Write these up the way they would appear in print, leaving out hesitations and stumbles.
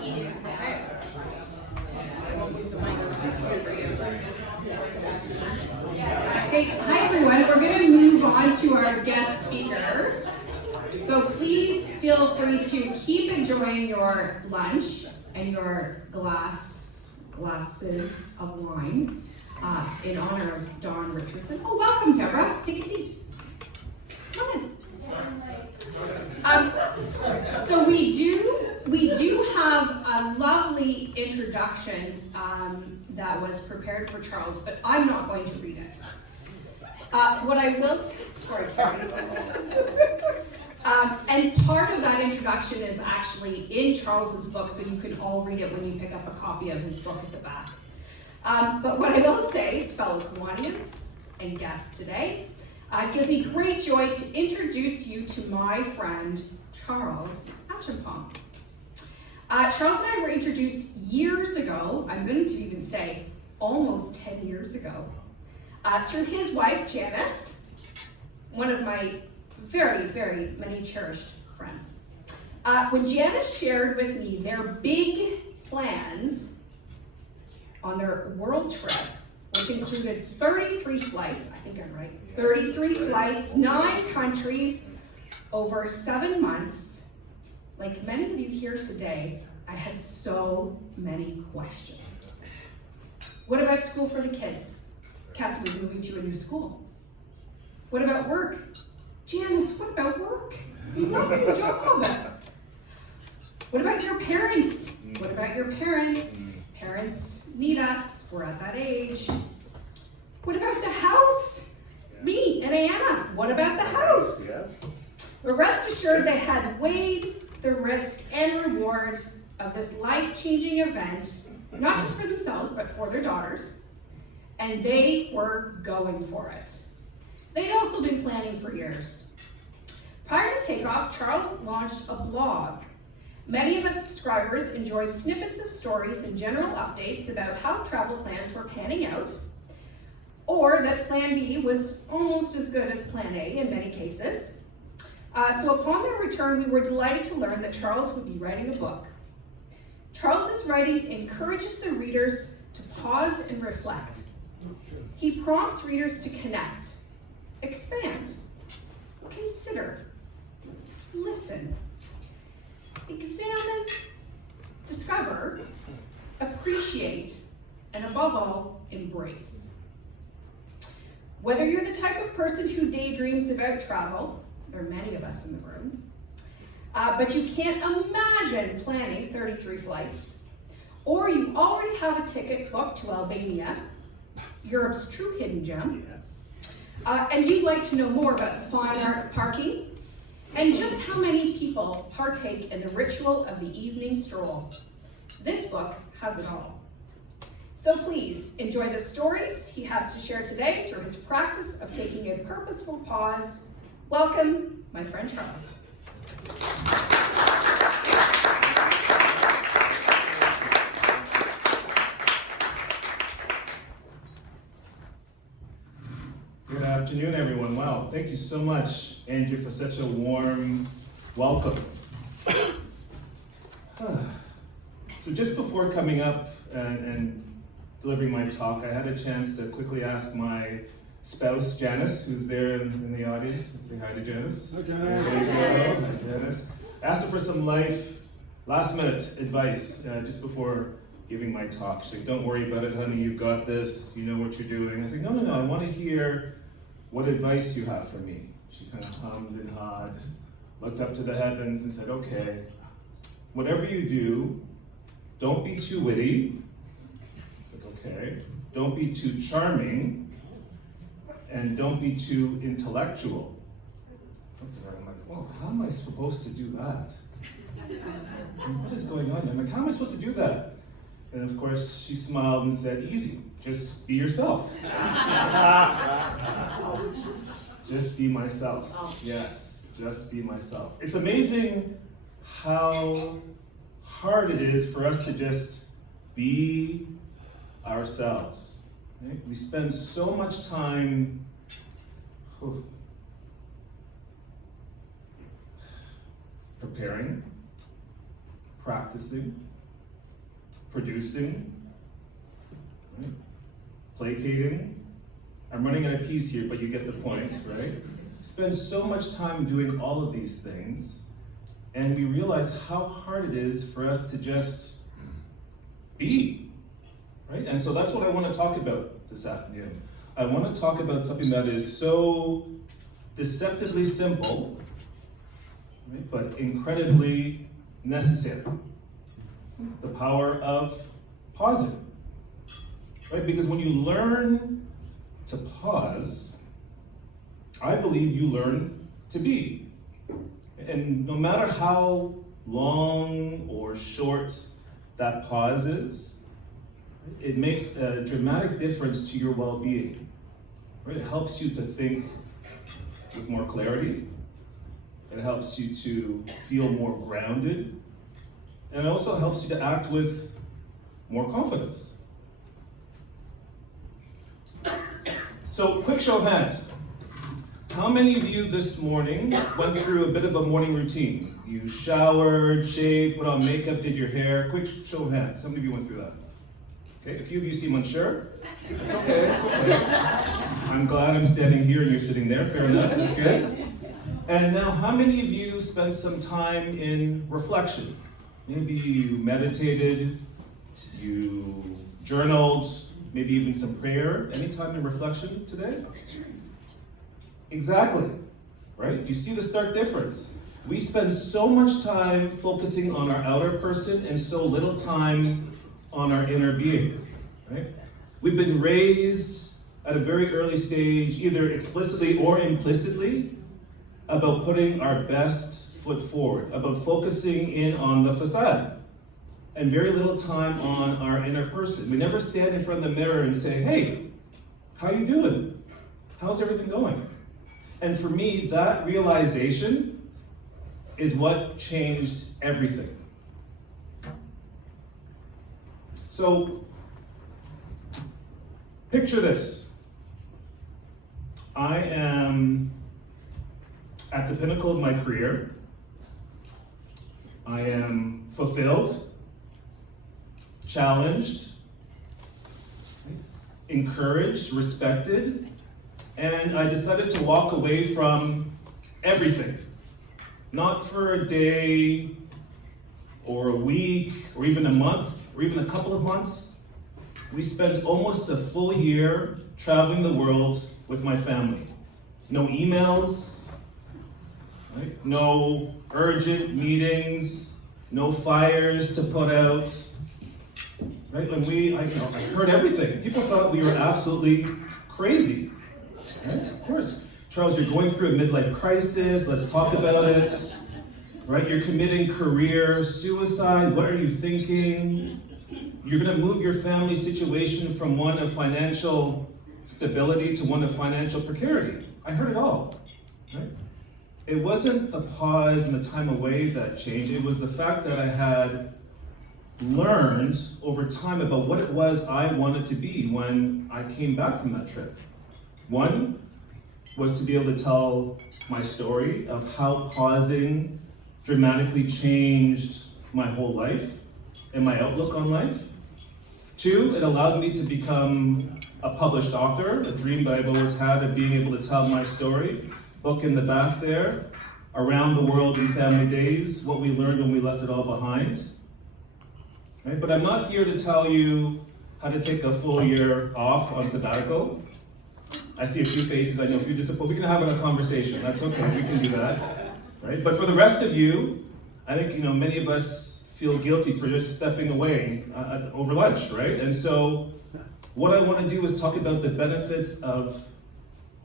Hey, hi everyone. We're going to move on to our guest speaker. So please feel free to keep enjoying your lunch and your glasses of wine in honor of Dawn Richardson. Oh, welcome, Deborah. Take a seat. Come in. So we do have a lovely introduction that was prepared for Charles, but I'm not going to read it. What I will say, sorry, Carrie. And part of that introduction is actually in Charles's book, so you can all read it when you pick up a copy of his book at the back. But what I will say is, fellow Kiwanis and guests today, it gives me great joy to introduce you to my friend, Charles Achampong. Charles and I were introduced years ago, I'm going to even say almost 10 years ago, through his wife, Janice, one of my very, very many cherished friends. When Janice shared with me their big plans on their world trip, which included 33 flights, I think I'm right, 33 flights, 9 countries, over 7 months. Like many of you here today, I had so many questions. What about school for the kids? Cassie was moving to a new school. What about work? Janice, what about work? You love your job. What about your parents? What about your parents? Parents need us. We're at that age. What about the house? Me and Anna, what about the house? Yes. But rest assured they had weighed the risk and reward of this life-changing event, not just for themselves, but for their daughters, and they were going for it. They'd also been planning for years. Prior to takeoff, Charles launched a blog. Many of us subscribers enjoyed snippets of stories and general updates about how travel plans were panning out, or that Plan B was almost as good as Plan A in many cases. So upon their return, we were delighted to learn that Charles would be writing a book. Charles's writing encourages the readers to pause and reflect. He prompts readers to connect, expand, consider, listen, examine, discover, appreciate, and above all, embrace. Whether you're the type of person who daydreams about travel, there are many of us in the room, but you can't imagine planning 33 flights, or you already have a ticket booked to Albania, Europe's true hidden gem, and you'd like to know more about the fine art of parking, and just how many people partake in the ritual of the evening stroll. This book has it all. So please enjoy the stories he has to share today through his practice of taking a purposeful pause. Welcome, my friend Charles. Good afternoon, everyone. Wow, thank you so much, Andrew, for such a warm welcome. So just before coming up and delivering my talk, I had a chance to quickly ask my spouse, Janice, who's there in the audience. Say hi to Janice. Okay. There you go. Hi, Janice. Asked her for some last-minute advice just before giving my talk. She's like, don't worry about it, honey, you've got this, you know what you're doing. I was like, no, I want to hear what advice you have for me. She kind of hummed and hawed, looked up to the heavens and said, okay, whatever you do, don't be too witty. It's like, okay. Don't be too charming, and don't be too intellectual. I'm like, well, how am I supposed to do that? What is going on here? I'm like, how am I supposed to do that? And of course, she smiled and said, easy, just be yourself. Just be myself. Yes, just be myself. It's amazing how hard it is for us to just be ourselves. Right? We spend so much time preparing, practicing, producing, right? Placating. I'm running out of peas here, but you get the point, right? Spend so much time doing all of these things, and we realize how hard it is for us to just be, right? And so that's what I want to talk about this afternoon. I want to talk about something that is so deceptively simple, right, but incredibly necessary. The power of pausing, right? Because when you learn to pause, I believe you learn to be. And no matter how long or short that pause is, it makes a dramatic difference to your well-being. Right? It helps you to think with more clarity. It helps you to feel more grounded. And it also helps you to act with more confidence. So, quick show of hands. How many of you this morning went through a bit of a morning routine? You showered, shaved, put on makeup, did your hair. Quick show of hands. How many of you went through that? Okay, a few of you seem unsure. It's okay, it's okay. I'm glad I'm standing here and you're sitting there. Fair enough, that's good. And now, how many of you spent some time in reflection? Maybe you meditated, you journaled, maybe even some prayer. Any time in reflection today? Exactly, right? You see the stark difference. We spend so much time focusing on our outer person and so little time on our inner being, right? We've been raised at a very early stage, either explicitly or implicitly, about putting our best foot forward, about focusing in on the facade, and very little time on our inner person. We never stand in front of the mirror and say, hey, how you doing? How's everything going? And for me, that realization is what changed everything. So, picture this. I am at the pinnacle of my career. I am fulfilled, challenged, encouraged, respected, and I decided to walk away from everything. Not for a day, or a week, or even a month, or even a couple of months. We spent almost a full year traveling the world with my family. No emails, right? No urgent meetings, no fires to put out. Right? When I heard everything. People thought we were absolutely crazy. Right? Of course. Charles, you're going through a midlife crisis. Let's talk about it. Right? You're committing career suicide. What are you thinking? You're going to move your family situation from one of financial stability to one of financial precarity. I heard it all. Right? It wasn't the pause and the time away that changed. It was the fact that I had learned over time about what it was I wanted to be when I came back from that trip. One was to be able to tell my story of how pausing dramatically changed my whole life and my outlook on life. Two, it allowed me to become a published author, a dream that I've always had of being able to tell my story. Book in the back there, Around the World in Family Days, What We Learned When We Left It All Behind. Right? But I'm not here to tell you how to take a full year off on sabbatical. I see a few faces, I know a few disappointed. We can have a conversation, that's okay, we can do that. Right? But for the rest of you, I think many of us feel guilty for just stepping away over lunch, right? And so what I want to do is talk about the benefits of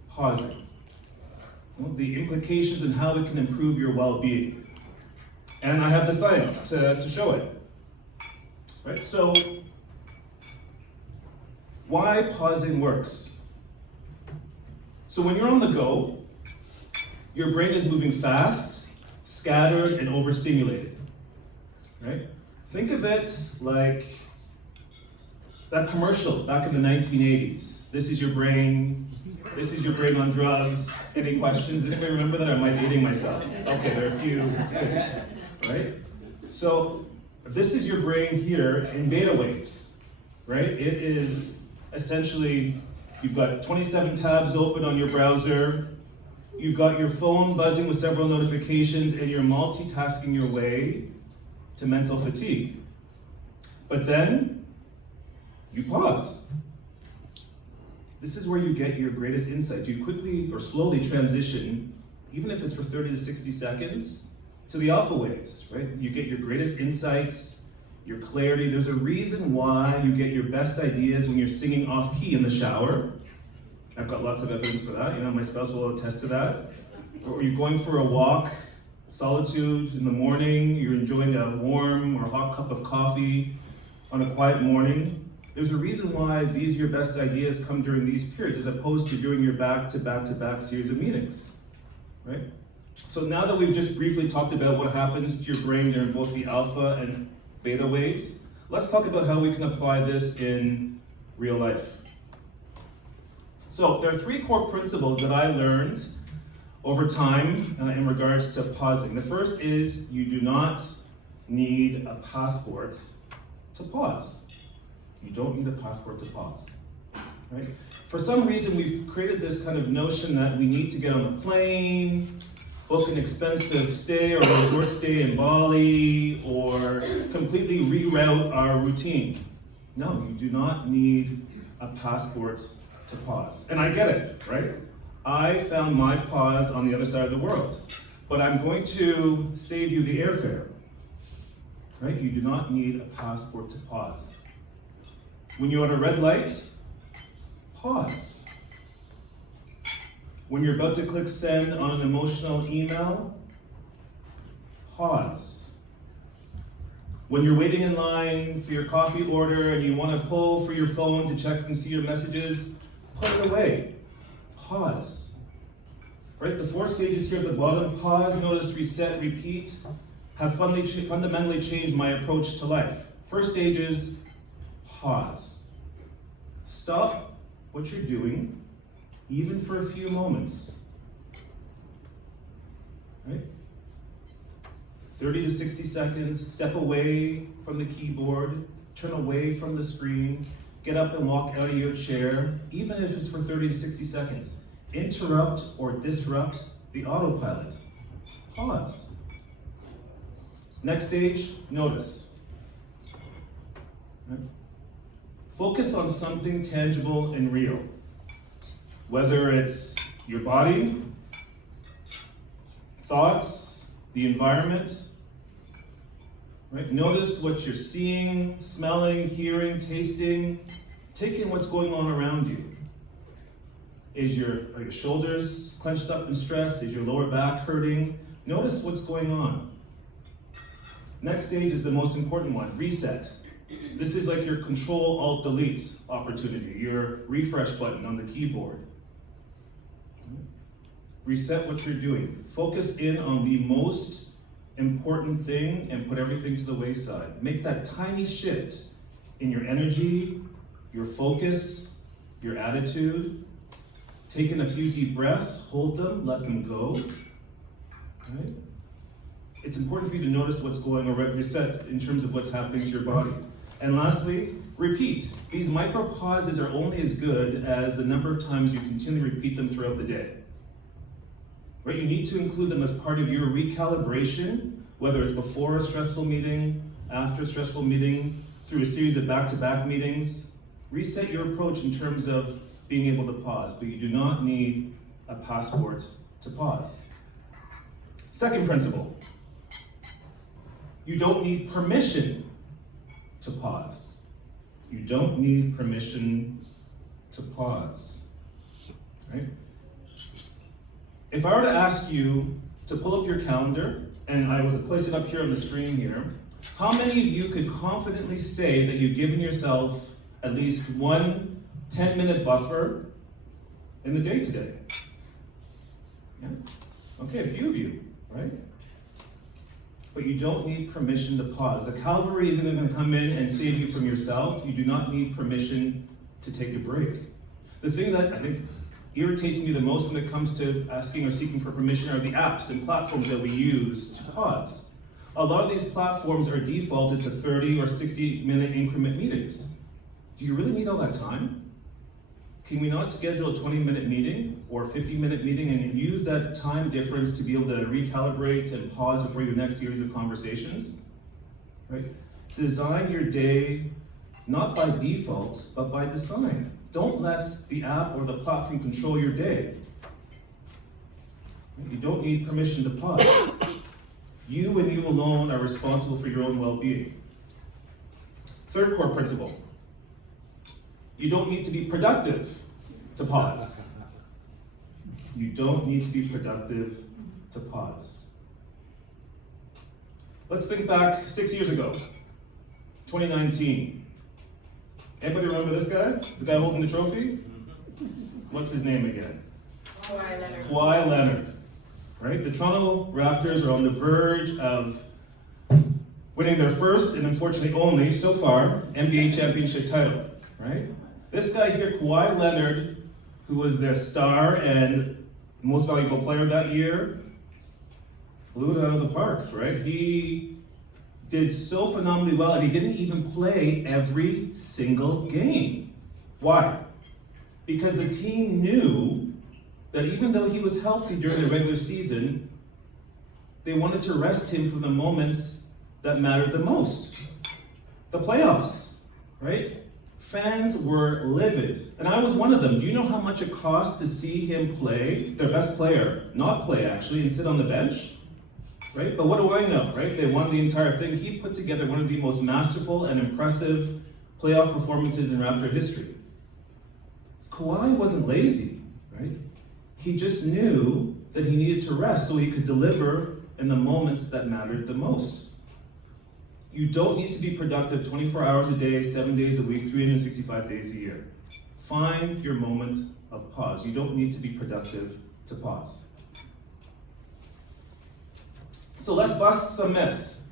pausing. The implications and how it can improve your well-being. And I have the science to show it. Right? So, why pausing works? So when you're on the go, your brain is moving fast, scattered, and overstimulated. Right? Think of it like that commercial back in the 1980s. This is your brain on drugs. Any questions? Does anybody remember that? Or am I dating myself? Okay, there are a few. Right? So This is your brain here in beta waves, right? It is essentially, you've got 27 tabs open on your browser, you've got your phone buzzing with several notifications, and you're multitasking your way to mental fatigue. But then, you pause. This is where you get your greatest insight. You quickly or slowly transition, even if it's for 30 to 60 seconds, to the alpha waves, right? You get your greatest insights, your clarity. There's a reason why you get your best ideas when you're singing off key in the shower. I've got lots of evidence for that. You know, my spouse will attest to that. Or you're going for a walk, solitude in the morning, you're enjoying a warm or hot cup of coffee on a quiet morning. There's a reason why these your best ideas come during these periods as opposed to during your back-to-back-to-back series of meetings, right? So now that we've just briefly talked about what happens to your brain during both the alpha and beta waves, let's talk about how we can apply this in real life. So there are 3 core principles that I learned over time in regards to pausing. The first is you do not need a passport to pause. You don't need a passport to pause, right? For some reason, we've created this kind of notion that we need to get on the plane, book an expensive stay or resort stay in Bali, or completely reroute our routine. No, you do not need a passport to pause. And I get it, right? I found my pause on the other side of the world, but I'm going to save you the airfare, right? You do not need a passport to pause. When you're at a red light, pause. When you're about to click send on an emotional email, pause. When you're waiting in line for your coffee order and you want to pull for your phone to check and see your messages, put it away. Pause. Right? The 4 stages here at the bottom: pause, notice, reset, repeat, have fundamentally changed my approach to life. First stage is pause. Stop what you're doing, even for a few moments. Right? 30 to 60 seconds, step away from the keyboard, turn away from the screen, get up and walk out of your chair, even if it's for 30 to 60 seconds. Interrupt or disrupt the autopilot. Pause. Next stage, notice. Right? Focus on something tangible and real. Whether it's your body, thoughts, the environment, right? Notice what you're seeing, smelling, hearing, tasting. Take in what's going on around you. Are your shoulders clenched up in stress? Is your lower back hurting? Notice what's going on. Next stage is the most important one, reset. This is like your Control-Alt-Delete opportunity, your refresh button on the keyboard. Reset what you're doing. Focus in on the most important thing and put everything to the wayside. Make that tiny shift in your energy, your focus, your attitude. Take in a few deep breaths, hold them, let them go. Right? It's important for you to notice what's going on, reset in terms of what's happening to your body. And lastly, repeat. These micro pauses are only as good as the number of times you continually repeat them throughout the day. Right? You need to include them as part of your recalibration, whether it's before a stressful meeting, after a stressful meeting, through a series of back-to-back meetings. Reset your approach in terms of being able to pause, but you do not need a passport to pause. Second principle, you don't need permission to pause. You don't need permission to pause, right? If I were to ask you to pull up your calendar, and I would place it up here on the screen here, how many of you could confidently say that you've given yourself at least one 10-minute buffer in the day today? Yeah? Okay, a few of you, right? But you don't need permission to pause. The cavalry isn't going to come in and save you from yourself. You do not need permission to take a break. The thing that I think irritates me the most when it comes to asking or seeking for permission are the apps and platforms that we use to pause. A lot of these platforms are defaulted to 30 or 60-minute increment meetings. Do you really need all that time? Can we not schedule a 20-minute meeting or a 50-minute meeting and use that time difference to be able to recalibrate and pause before your next series of conversations? Right? Design your day not by default, but by design. Don't let the app or the platform control your day. You don't need permission to pause. You and you alone are responsible for your own well-being. Third core principle. You don't need to be productive to pause. You don't need to be productive to pause. Let's think back 6 years ago, 2019. Anybody remember this guy? The guy holding the trophy? What's his name again? Kawhi Leonard. Kawhi Leonard. Right? The Toronto Raptors are on the verge of winning their first and unfortunately only, so far, NBA championship title. Right? This guy here, Kawhi Leonard, who was their star and most valuable player that year, blew it out of the park, right? He did so phenomenally well, and he didn't even play every single game. Why? Because the team knew that even though he was healthy during the regular season, they wanted to rest him for the moments that mattered the most. The playoffs, right? Fans were livid, and I was one of them. Do you know how much it cost to see him play, their best player, not play actually, and sit on the bench? Right? But what do I know, right? They won the entire thing. He put together one of the most masterful and impressive playoff performances in Raptor history. Kawhi wasn't lazy, right? He just knew that he needed to rest so he could deliver in the moments that mattered the most. You don't need to be productive 24 hours a day, 7 days a week, 365 days a year. Find your moment of pause. You don't need to be productive to pause. So let's bust some myths.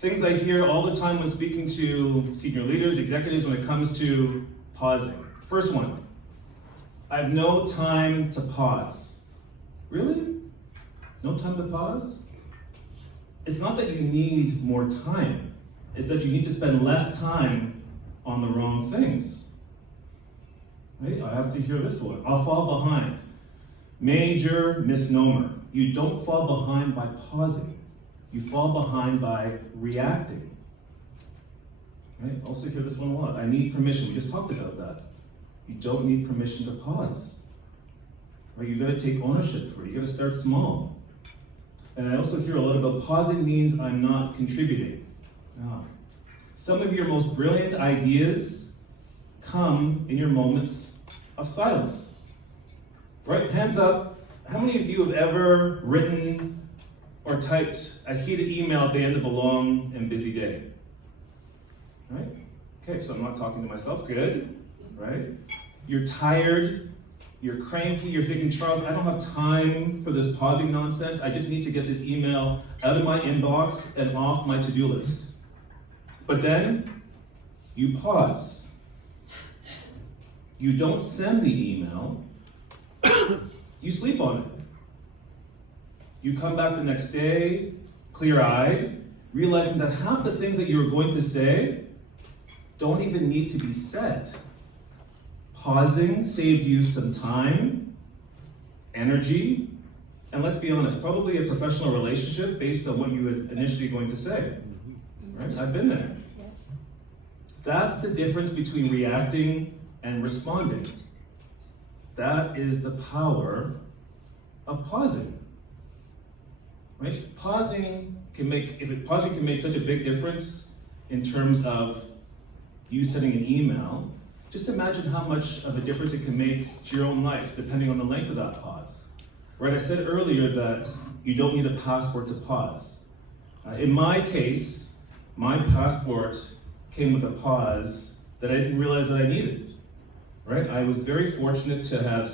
Things I hear all the time when speaking to senior leaders, executives, when it comes to pausing. First one, I have no time to pause. Really? No time to pause? It's not that you need more time. It's that you need to spend less time on the wrong things. Right? I have to hear this one. I'll fall behind. Major misnomer. You don't fall behind by pausing. You fall behind by reacting. Right? Also hear this one a lot. I need permission. We just talked about that. You don't need permission to pause. Right? You gotta take ownership for it. You gotta start small. And I also hear a lot about pausing means I'm not contributing. No. Some of your most brilliant ideas come in your moments of silence. Right? Hands up. How many of you have ever written or typed a heated email at the end of a long and busy day? Right? Okay, so I'm not talking to myself. Good. Right? You're tired. You're cranky, you're thinking, Charles, I don't have time for this pausing nonsense. I just need to get this email out of my inbox and off my to-do list. But then, you pause. You don't send the email, you sleep on it. You come back the next day, clear-eyed, realizing that half the things that you were going to say don't even need to be said. Pausing saved you some time, energy, and let's be honest, probably a professional relationship based on what you were initially going to say. Right? I've been there. That's the difference between reacting and responding. That is the power of pausing. Right? Pausing can make such a big difference in terms of you sending an email. Just imagine how much of a difference it can make to your own life, depending on the length of that pause. Right, I said earlier that you don't need a passport to pause. In my case, my passport came with a pause that I didn't realize that I needed. Right, I was very fortunate to have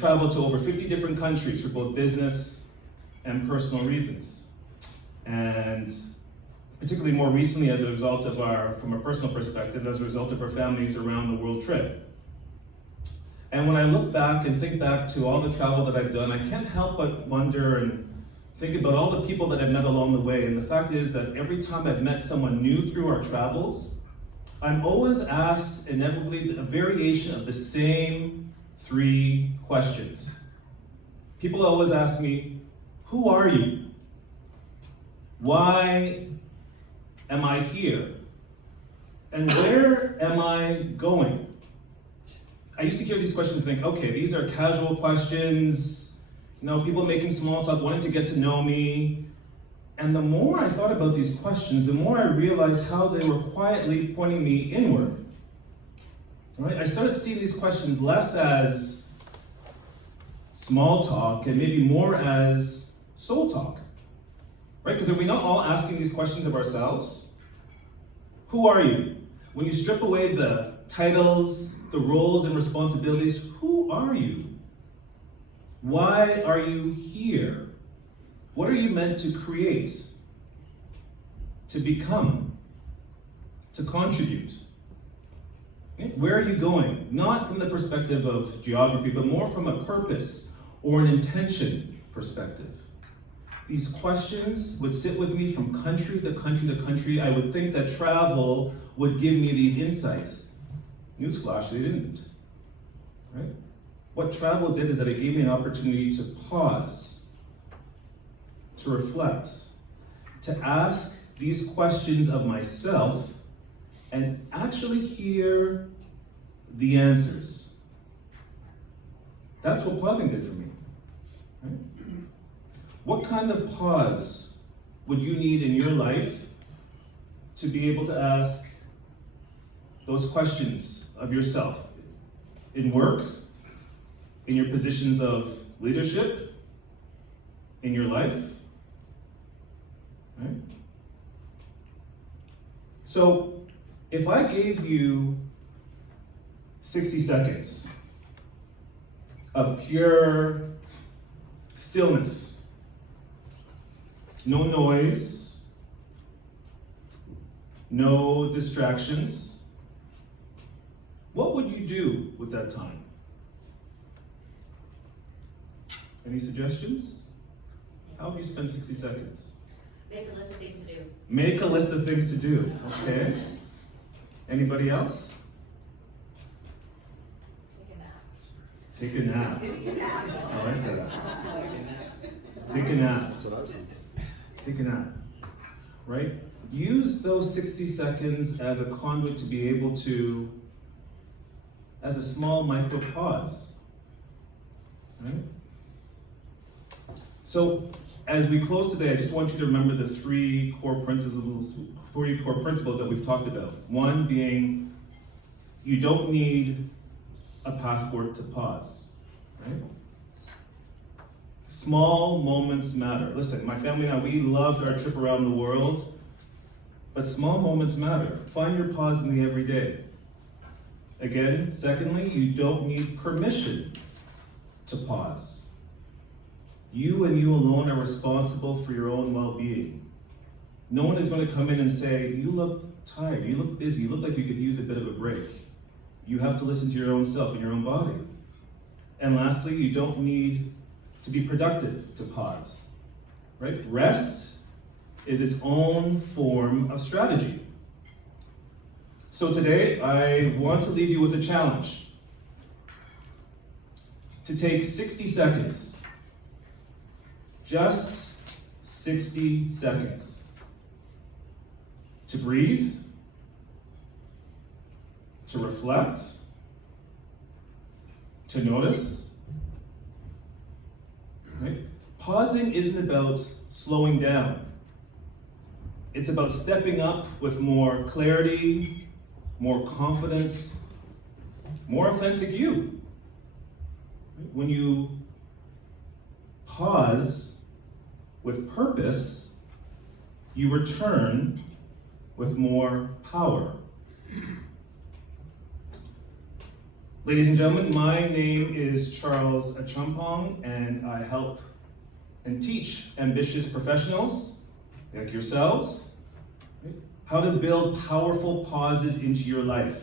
traveled to over 50 different countries for both business and personal reasons. And particularly more recently as a result of from a personal perspective, as a result of our families around the world trip. And when I look back and think back to all the travel that I've done, I can't help but wonder and think about all the people that I've met along the way, and the fact is that every time I've met someone new through our travels, I'm always asked inevitably a variation of the same 3 questions. People always ask me, who are you? Why am I here? And where am I going? I used to hear these questions and think, okay, these are casual questions, people making small talk, wanting to get to know me. And the more I thought about these questions, the more I realized how they were quietly pointing me inward. Right? I started seeing these questions less as small talk and maybe more as soul talk. Right? Because are we not all asking these questions of ourselves? Who are you? When you strip away the titles, the roles and responsibilities, who are you? Why are you here? What are you meant to create, to become, to contribute? Where are you going? Not from the perspective of geography, but more from a purpose or an intention perspective. These questions would sit with me from country to country to country. I would think that travel would give me these insights. Newsflash, they didn't. Right? What travel did is that it gave me an opportunity to pause, to reflect, to ask these questions of myself and actually hear the answers. That's what pausing did for me. Right? What kind of pause would you need in your life to be able to ask those questions of yourself? In work, in your positions of leadership, in your life? Right? So, if I gave you 60 seconds of pure stillness, no noise, no distractions, what would you do with that time? Any suggestions? How would you spend 60 seconds? Make a list of things to do. Make a list of things to do, okay? Anybody else? Take a nap. Take a nap. Take a nap. I like that. Take a nap. That's what I was thinking. Take a nap, right? Use those 60 seconds as a conduit to be able to, as a small micro pause, right? So, as we close today, I just want you to remember the 3 core principles that we've talked about. One being, you don't need a passport to pause, right? Small moments matter. Listen, my family and I, we loved our trip around the world, but small moments matter. Find your pause in the everyday. Again, secondly, you don't need permission to pause. You and you alone are responsible for your own well-being. No one is going to come in and say, you look tired, you look busy, you look like you could use a bit of a break. You have to listen to your own self and your own body. And lastly, you don't need to be productive to pause, right? Rest is its own form of strategy. So today, I want to leave you with a challenge. To take 60 seconds, just 60 seconds, to breathe, to reflect, to notice. Right? Pausing isn't about slowing down. It's about stepping up with more clarity, more confidence, more authentic you. When you pause with purpose, you return with more power. Ladies and gentlemen, my name is Charles Achampong, and I help and teach ambitious professionals like yourselves how to build powerful pauses into your life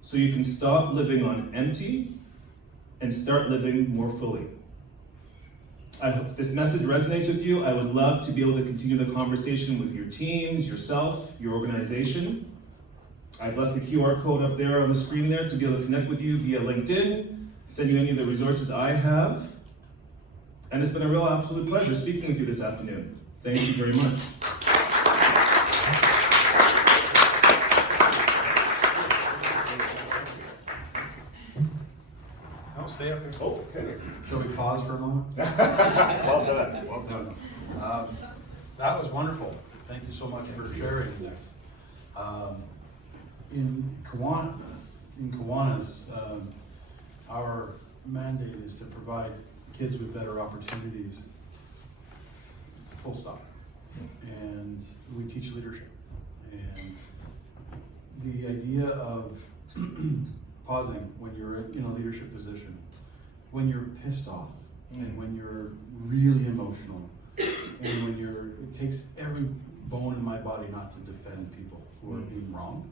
so you can stop living on empty and start living more fully. I hope this message resonates with you. I would love to be able to continue the conversation with your teams, yourself, your organization. I've left the QR code up there on the screen there to be able to connect with you via LinkedIn, send you any of the resources I have. And it's been a real absolute pleasure speaking with you this afternoon. Thank you very much. I'll stay up here. Oh, okay. Shall we pause for a moment? Well done. Well done. That was wonderful. Thank you so much for sharing this. In Kiwanis, our mandate is to provide kids with better opportunities, full stop. And we teach leadership. And the idea of pausing when you're in a leadership position, when you're pissed off, and when you're really emotional, and when it takes every bone in my body not to defend people who are being wronged.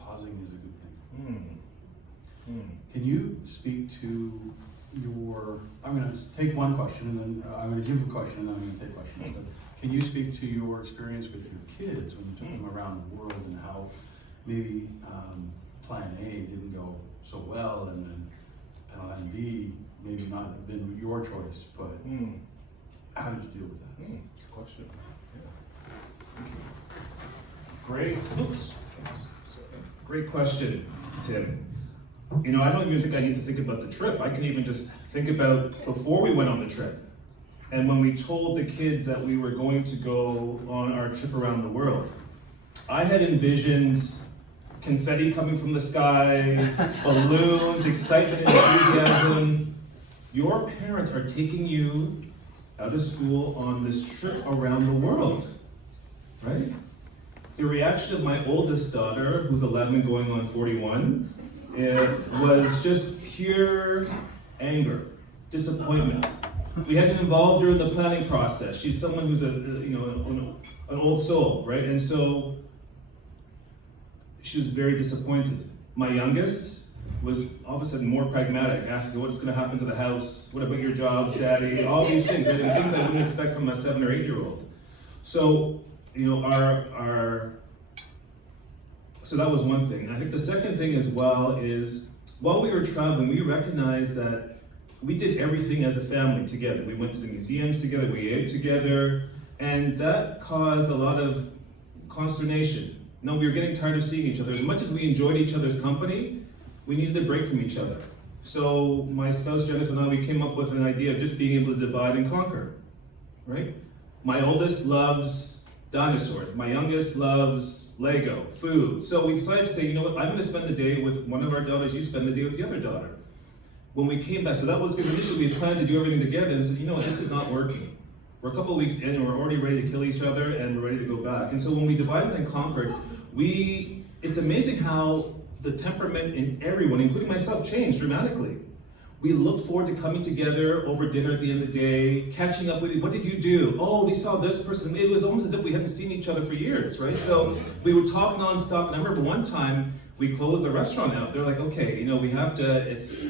Pausing is a good thing. Can you speak to I'm going to take one question and then I'm going to give a question and then I'm going to take questions. But can you speak to your experience with your kids when you took them around the world and how maybe plan A didn't go so well and then plan B maybe not have been your choice, but how did you deal with that? Good question. Yeah. Great. Oops. Great question, Tim. You know, I don't even think I need to think about the trip. I can even just think about before we went on the trip. And when we told the kids that we were going to go on our trip around the world, I had envisioned confetti coming from the sky, balloons, excitement, enthusiasm. Your parents are taking you out of school on this trip around the world, right? The reaction of my oldest daughter, who's 11 going on 41, it was just pure anger, disappointment. We hadn't involved her in the planning process. She's someone who's an old soul, right? And so she was very disappointed. My youngest was all of a sudden more pragmatic, asking what's going to happen to the house, what about your jobs, daddy, all these things, right? And things I wouldn't expect from a 7 or 8 year old. So, so that was one thing. And I think the second thing as well is, while we were traveling, we recognized that we did everything as a family together. We went to the museums together, we ate together, and that caused a lot of consternation. No, we were getting tired of seeing each other. As much as we enjoyed each other's company, we needed a break from each other. So my spouse Janice and I, we came up with an idea of just being able to divide and conquer, right? My oldest loves dinosaurs. My youngest loves Lego, food. So we decided to say, you know what, I'm going to spend the day with one of our daughters, you spend the day with the other daughter. When we came back, so that was because initially we had planned to do everything together and said, you know what, this is not working. We're a couple of weeks in and we're already ready to kill each other and we're ready to go back. And so when we divided and conquered, it's amazing how the temperament in everyone, including myself, changed dramatically. We look forward to coming together over dinner at the end of the day, catching up with you. What did you do? Oh, we saw this person. It was almost as if we hadn't seen each other for years, right? So we would talk nonstop. And I remember one time we closed the restaurant out. They're like, okay, we have to, it's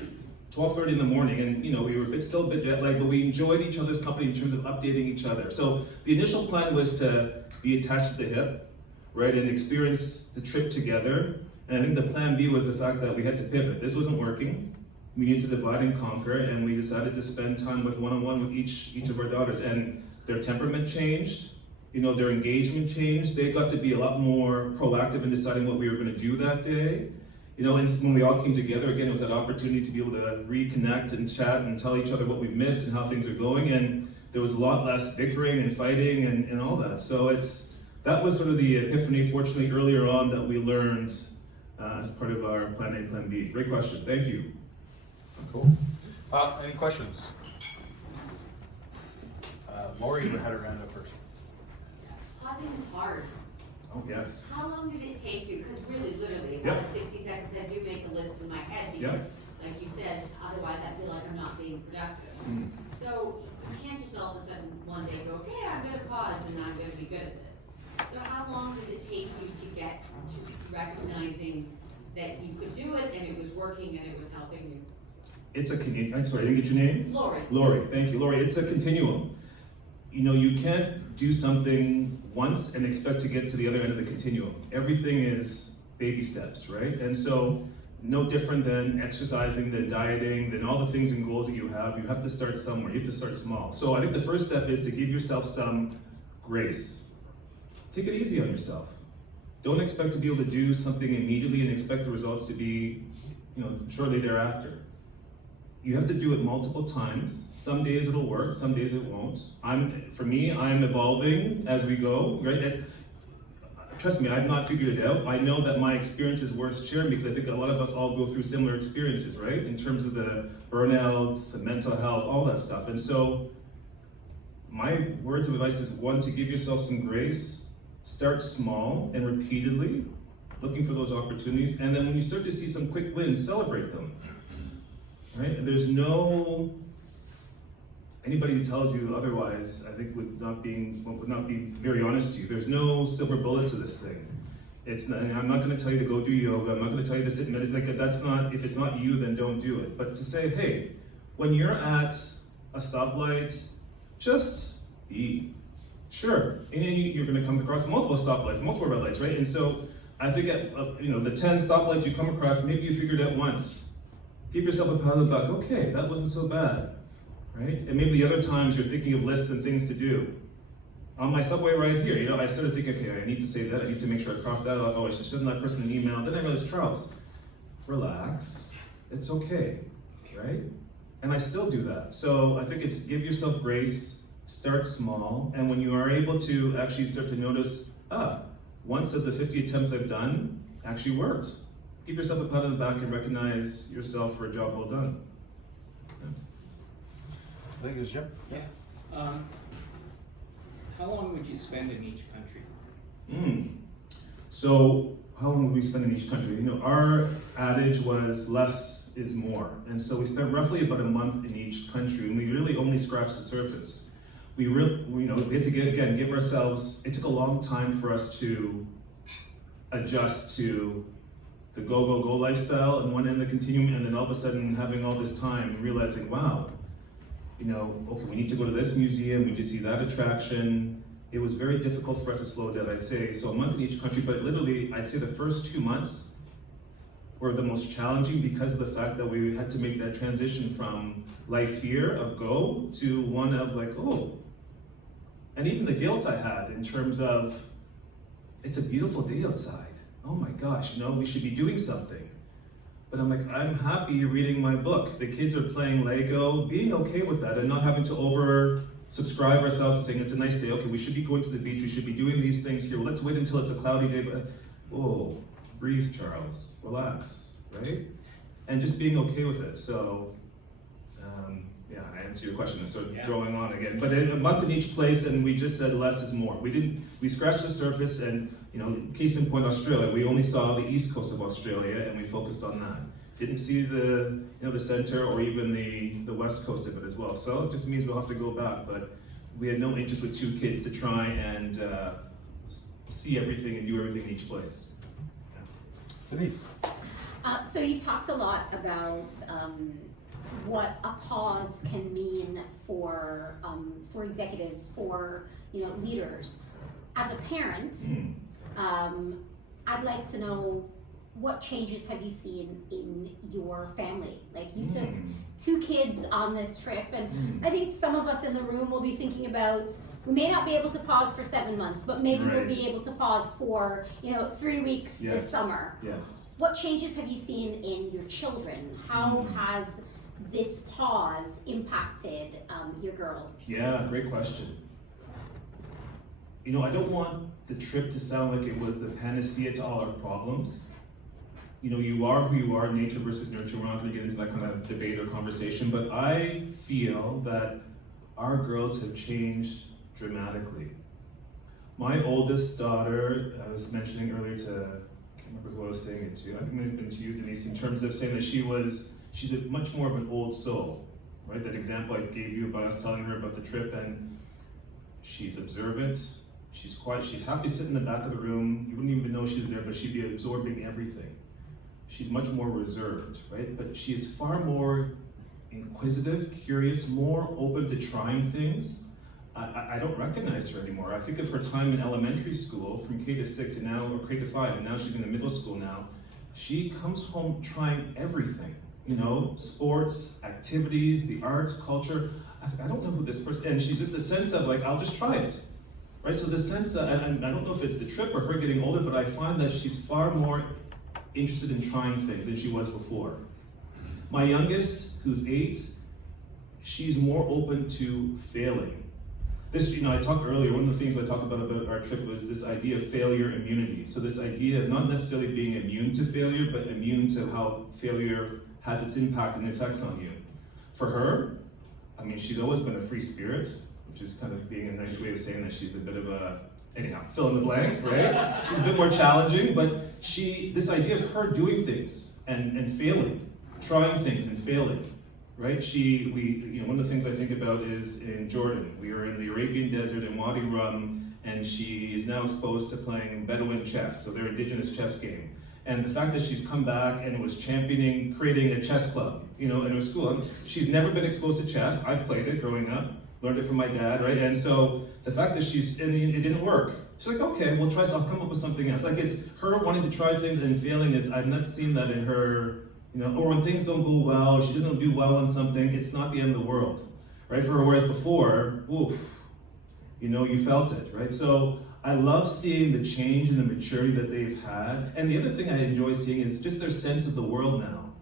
12:30 in the morning, and we were still a bit jet lagged, but we enjoyed each other's company in terms of updating each other. So the initial plan was to be attached to the hip, right, and experience the trip together. And I think the plan B was the fact that we had to pivot. This wasn't working. We needed to divide and conquer, and we decided to spend time with one-on-one with each of our daughters. And their temperament changed, their engagement changed. They got to be a lot more proactive in deciding what we were going to do that day. And when we all came together, again, it was that opportunity to be able to reconnect and chat and tell each other what we missed and how things are going. And there was a lot less bickering and fighting and all that. So that was sort of the epiphany, fortunately, earlier on that we learned as part of our Plan A, Plan B. Great question. Thank you. Cool. Any questions? Lori, you had her hand up first. Pausing is hard. Oh, yes. How long did it take you? Because really, literally, Yep. about 60 seconds, I do make a list in my head Yep. because, like you said, otherwise I feel like I'm not being productive. So you can't just all of a sudden one day go, okay, I'm going to pause and I'm going to be good at this. So how long did it take you to get to recognizing that you could do it and it was working and it was helping you? it's a I'm sorry, I didn't get your name? Lori. Lori, thank you. Lori, it's a continuum. You know, you can't do something once and expect to get to the other end of the continuum. Everything is baby steps, right? And so, no different than exercising, than dieting, than all the things and goals that you have to start somewhere. You have to start small. So I think the first step is to give yourself some grace. Take it easy on yourself. Don't expect to be able to do something immediately and expect the results to be, you know, shortly thereafter. You have to do it multiple times. Some days it'll work, some days it won't. For me, I'm evolving as we go, right? And trust me, I've not figured it out. I know that my experience is worth sharing because I think a lot of us all go through similar experiences, right? In terms of the burnout, the mental health, all that stuff. And so, my words of advice is one, to give yourself some grace. Start small and repeatedly, looking for those opportunities. And then when you start to see some quick wins, celebrate them. Right? And there's no, anybody who tells you otherwise, I think would not be very honest to you. There's no silver bullet to this thing. I'm not going to tell you to go do yoga. I'm not going to tell you to sit and meditate. Like, that's not, if it's not you, then don't do it. But to say, hey, when you're at a stoplight, just be. Sure, and you're going to come across multiple stoplights, multiple red lights, right? And so I think at the 10 stoplights you come across, maybe you figured out once. Give yourself a pat on the back. Okay, that wasn't so bad, right? And maybe the other times you're thinking of lists and things to do. On my subway right here, you know, I started thinking, okay, I need to say that. I need to make sure I cross that off. Oh, I should send that person an email. Then I realized, Charles, relax. It's okay, right? And I still do that. So I think it's give yourself grace. Start small, and when you are able to actually start to notice, once of the 50 attempts I've done actually worked. Give yourself a pat on the back and recognize yourself for a job well done. Yeah. I think it was Jim. Yeah. How long would you spend in each country? So, how long would we spend in each country? You know, our adage was less is more, and so we spent roughly about a month in each country, and we really only scratched the surface. We had to give ourselves, it took a long time for us to adjust to the go lifestyle and one end of the continuum, and then all of a sudden having all this time and realizing, wow, you know, okay, we need to go to this museum, we need to see that attraction. It was very difficult for us to slow down, I'd say. So a month in each country, but literally, I'd say the first 2 months were the most challenging because of the fact that we had to make that transition from life here of go to one of like, oh, and even the guilt I had in terms of, it's a beautiful day outside. Oh my gosh, you know, we should be doing something. But I'm like, I'm happy reading my book. The kids are playing Lego, being okay with that and not having to over-subscribe ourselves and saying it's a nice day. Okay, we should be going to the beach, we should be doing these things here. Well, let's wait until it's a cloudy day. But, oh, breathe, Charles, relax, right? And just being okay with it. So, yeah, I answered your question. I'm sort of drawing on again. But a month in each place, and we just said less is more. We scratched the surface, and you know, case in point, Australia. We only saw the east coast of Australia, and we focused on that. Didn't see the center or even the west coast of it as well. So it just means we'll have to go back. But we had no interest with 2 kids to try and see everything and do everything in each place. Yeah. Denise. So you've talked a lot about what a pause can mean for executives, for leaders. As a parent, I'd like to know, what changes have you seen in your family? Like, you took 2 kids on this trip, and I think some of us in the room will be thinking about, we may not be able to pause for 7 months, but maybe we'll be able to pause for 3 weeks this summer. Yes. What changes have you seen in your children? How has this pause impacted your girls? Yeah, great question. I don't want the trip to sound like it was the panacea to all our problems. You are who you are, nature versus nurture. We're not going to get into that kind of debate or conversation, but I feel that our girls have changed dramatically. My oldest daughter, I was mentioning earlier to, I can't remember who I was saying it to, I think it might have been to you, Denise, in terms of saying that she's a much more of an old soul, right? That example I gave you about us telling her about the trip, and she's observant, she's quiet, she'd happily sit in the back of the room, you wouldn't even know she was there, but she'd be absorbing everything. She's much more reserved, right? But she is far more inquisitive, curious, more open to trying things. I don't recognize her anymore. I think of her time in elementary school from K to 6 and now, or K to 5, and now she's in the middle school now. She comes home trying everything, you know, sports, activities, the arts, culture. I said, I don't know who this person, and she's just a sense of like, I'll just try it, right? So the sense that, and I don't know if it's the trip or her getting older, but I find that she's far more interested in trying things than she was before. My youngest, who's 8, she's more open to failing. This, you know, I talked earlier, one of the things I talked about our trip was this idea of failure immunity. So this idea of not necessarily being immune to failure, but immune to how failure has its impact and effects on you. For her, I mean, she's always been a free spirit, which is kind of being a nice way of saying that she's a bit of a, anyhow, fill in the blank, right? She's a bit more challenging, but this idea of her doing things and failing, trying things and failing, right? One of the things I think about is in Jordan. We were in the Arabian desert in Wadi Rum, and she is now exposed to playing Bedouin chess, so their indigenous chess game. And the fact that she's come back and was championing creating a chess club, you know, in her school. And she's never been exposed to chess. I played it growing up, learned it from my dad, right? And so the fact that and it didn't work. She's like, okay, we'll try, I'll come up with something else. Like it's her wanting to try things and failing I've not seen that in her. You know, or when things don't go well, she doesn't do well on something, it's not the end of the world, right? For her, whereas before, oof, you know, you felt it, right? So I love seeing the change and the maturity that they've had. And the other thing I enjoy seeing is just their sense of the world now,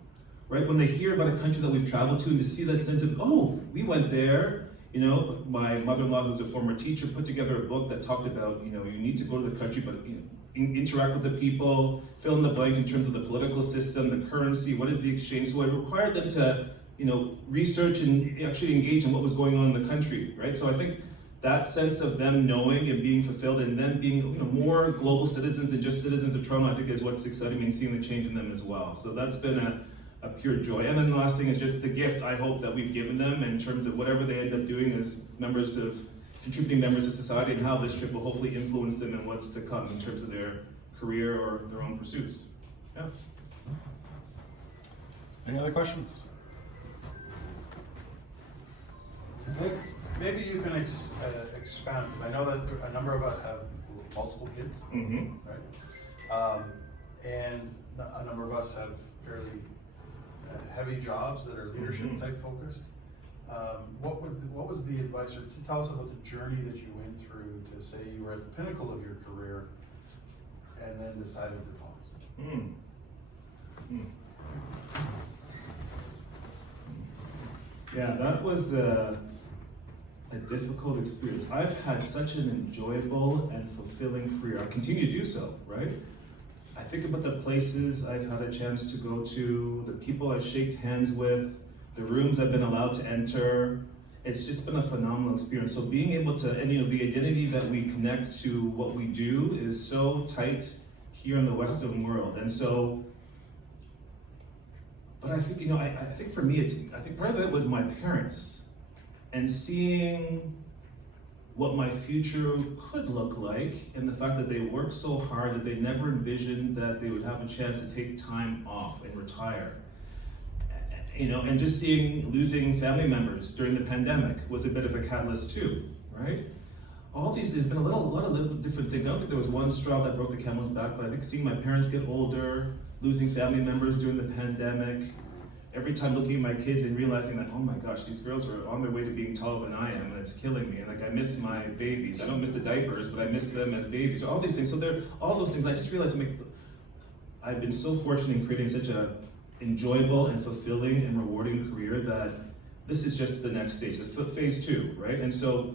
right? When they hear about a country that we've traveled to and to see that sense of, oh, we went there. You know, my mother-in-law, who's a former teacher, put together a book that talked about, you know, you need to go to the country, but you know, interact with the people, fill in the blank in terms of the political system, the currency, what is the exchange. So it required them to, you know, research and actually engage in what was going on in the country, right? So I think that sense of them knowing and being fulfilled and them being, you know, more global citizens than just citizens of Toronto, I think is what's exciting me and seeing the change in them as well. So that's been a pure joy. And then the last thing is just the gift I hope that we've given them in terms of whatever they end up doing as contributing members of society, and how this trip will hopefully influence them in what's to come in terms of their career or their own pursuits. Yeah. Any other questions? Maybe you can expand, because I know that a number of us have multiple kids, right? And a number of us have fairly heavy jobs that are leadership type focused. What was the advice, or tell us about the journey that you went through to say you were at the pinnacle of your career and then decided to pause? Yeah, that was a difficult experience. I've had such an enjoyable and fulfilling career. I continue to do so, right? I think about the places I've had a chance to go to, the people I've shaked hands with, the rooms I've been allowed to enter. It's just been a phenomenal experience. So being able to, and you know, the identity that we connect to what we do is so tight here in the Western world. And so, but I think, you know, I think for me, I think part of it was my parents and seeing what my future could look like, and the fact that they worked so hard that they never envisioned that they would have a chance to take time off and retire. You know, and just losing family members during the pandemic was a bit of a catalyst too, right? All these, there's been a lot of different things. I don't think there was one straw that broke the camel's back, but I think seeing my parents get older, losing family members during the pandemic, every time looking at my kids and realizing that, oh my gosh, these girls are on their way to being taller than I am, and it's killing me. And like, I miss my babies. I don't miss the diapers, but I miss them as babies. So all these things. So all those things. I just realized I've been so fortunate in creating such a enjoyable and fulfilling and rewarding career that this is just the next stage, the phase 2, right? And so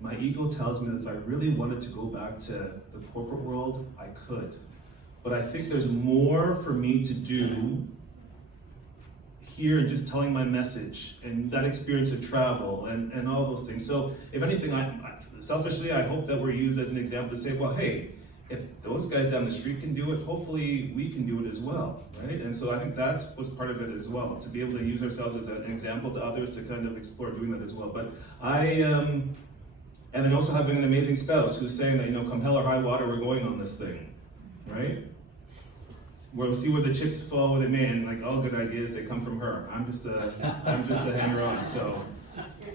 my ego tells me that if I really wanted to go back to the corporate world, I could. But I think there's more for me to do here and just telling my message and that experience of travel and all those things. So if anything, selfishly, I hope that we're used as an example to say, well, hey, if those guys down the street can do it, hopefully we can do it as well, right? And so I think that was part of it as well, to be able to use ourselves as an example to others to kind of explore doing that as well. But and then also having an amazing spouse who's saying that, you know, come hell or high water, we're going on this thing, right? we'll see where the chips fall where they may, and like all good ideas, they come from her. I'm just a hanger on, so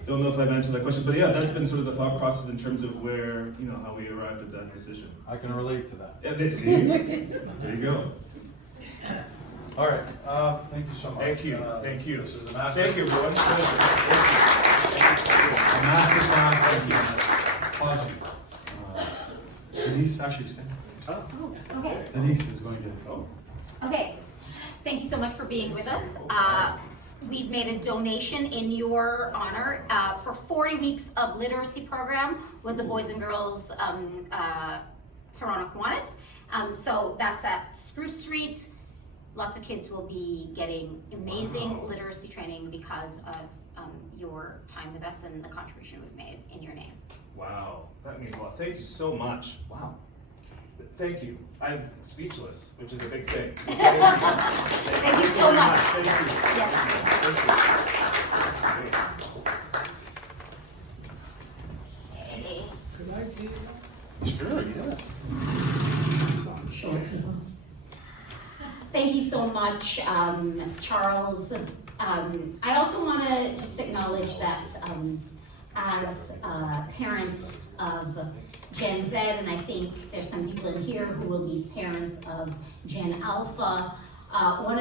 don't know if I've answered that question, but yeah, that's been sort of the thought process in terms of where, you know, how we arrived at that decision. I can relate to that. Yeah, see, there you go. All right, thank you so much. Thank you, thank you. This was a master. Thank you, everyone. A master class in pausing. Denise, actually stand up. Oh, okay. Denise is going to. Okay, thank you so much for being with us. We've made a donation in your honor for 40 weeks of literacy program with the Boys and Girls Toronto Kiwanis. So that's at Spruce Street. Lots of kids will be getting amazing literacy training because of your time with us and the contribution we've made in your name. Wow, that means a lot. Thank you so much. Wow. Thank you. I'm speechless, which is a big thing. So thank you. Thank you so much. Thank you. Yes. Thank Okay. Could I see it? you. Sure, yes. Thank you so much, Charles. I also want to just acknowledge that as a parent of Gen Z, and I think there's some people in here who will be parents of Gen Alpha, one of